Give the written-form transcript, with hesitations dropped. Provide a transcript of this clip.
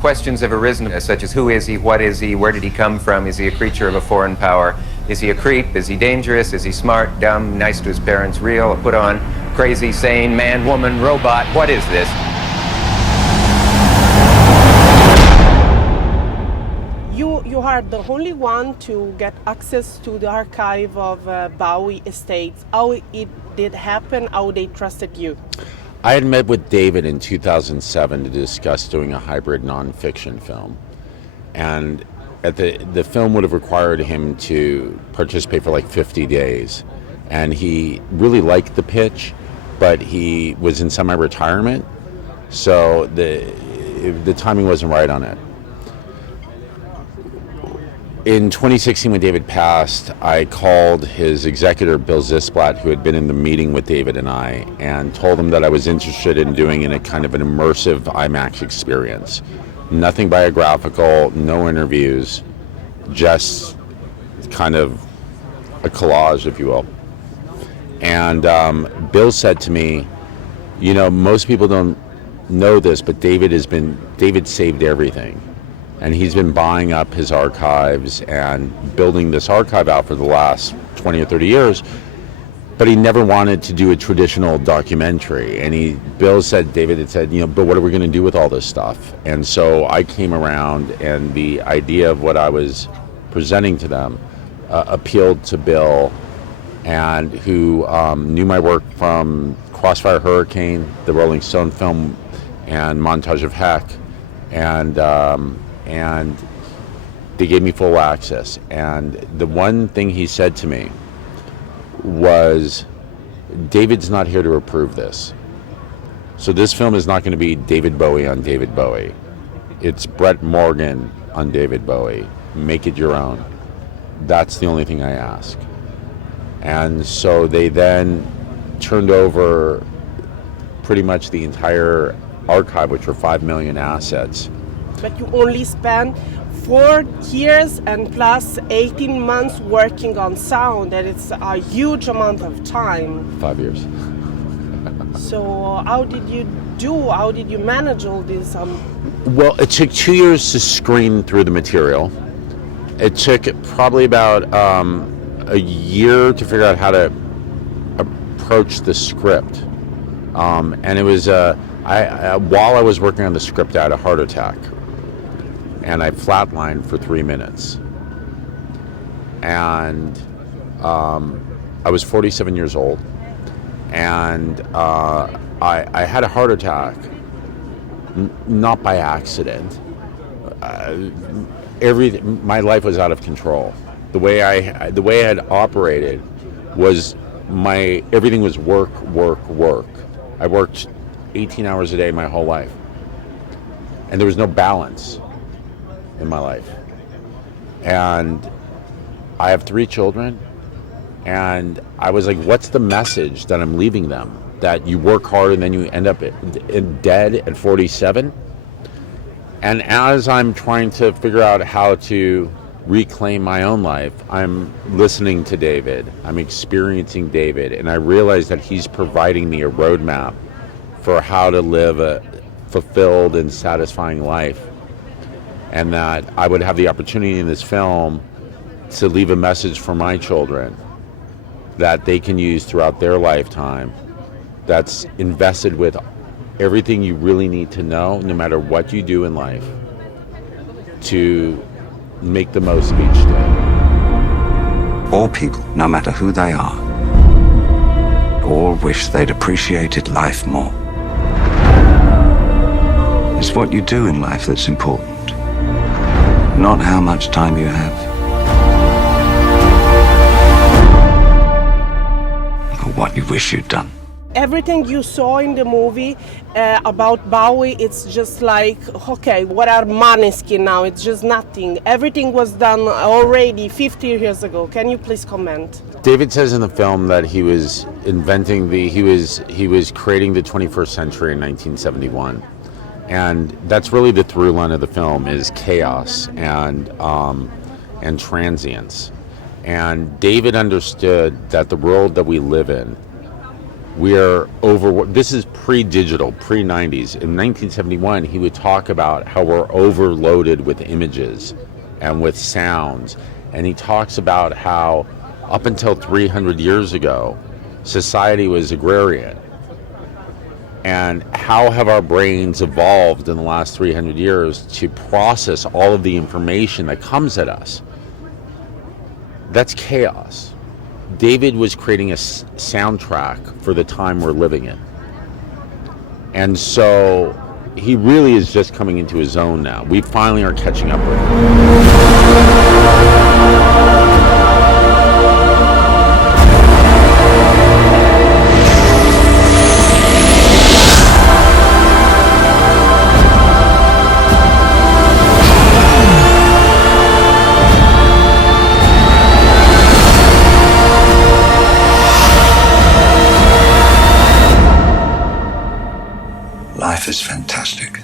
Questions have arisen, such as who is he, what is he, where did he come from, is he a creature of a foreign power, is he a creep, is he dangerous, is he smart, dumb, nice to his parents, real, put on, crazy, sane, man, woman, robot, what is this? You are the only one to get access to the archive of Bowie estates. How it did happen, how they trusted you? I had met with David in 2007 to discuss doing a hybrid nonfiction film. And the film would have required him to participate for like 50 days. And he really liked the pitch, but he was in semi-retirement, so the timing wasn't right on it. In 2016, when David passed, I called his executor, Bill Zisplatt, who had been in the meeting with David and I, and told him that I was interested in doing a kind of an immersive IMAX experience. Nothing biographical, no interviews, just kind of a collage, if you will. And Bill said to me, you know, most people don't know this, but David saved everything. And he's been buying up his archives and building this archive out for the last 20 or 30 years, but he never wanted to do a traditional documentary. And David had said, you know, but what are we going to do with all this stuff? And so I came around, and the idea of what I was presenting to them appealed to Bill, and who knew my work from Crossfire Hurricane, the Rolling Stone film, and Montage of Heck, and they gave me full access. And the one thing he said to me was, David's not here to approve this. So this film is not going to be David Bowie on David Bowie. It's Brett Morgen on David Bowie. Make it your own. That's the only thing I ask. And so they then turned over pretty much the entire archive, which were 5 million assets. But you only spent 4 years and plus 18 months working on sound, and it's a huge amount of time. 5 years. So how did you manage all this? Well, it took 2 years to screen through the material. It took probably about a year to figure out how to approach the script. And it was, while I was working on the script, I had a heart attack. And I flatlined for 3 minutes. And I was 47 years old. And I had a heart attack, not by accident. My life was out of control. The way I had operated was everything was work. I worked 18 hours a day my whole life. And there was no balance in my life. And I have 3 children, and I was like, what's the message that I'm leaving them? That you work hard and then you end up dead at 47? And as I'm trying to figure out how to reclaim my own life, I'm listening to David, I'm experiencing David, and I realize that he's providing me a roadmap for how to live a fulfilled and satisfying life. And that I would have the opportunity in this film to leave a message for my children that they can use throughout their lifetime, that's invested with everything you really need to know, no matter what you do in life, to make the most of each day. All people, no matter who they are, all wish they'd appreciated life more. It's what you do in life that's important, not how much time you have, or what you wish you'd done. Everything you saw in the movie about Bowie, it's just like, okay, what are Måneskin now? It's just nothing. Everything was done already 50 years ago. Can you please comment? David says in the film that he was he was creating the 21st century in 1971. And that's really the through line of the film, is chaos and transience. And David understood that the world that we live in We are over. This is pre-digital, pre-90s. In 1971, he would talk about how we're overloaded with images and with sounds. And he talks about how up until 300 years ago, society was agrarian. And how have our brains evolved in the last 300 years to process all of the information that comes at us? That's chaos. David was creating a soundtrack for the time we're living in. And so he really is just coming into his own now. We finally are catching up with him. Life is fantastic.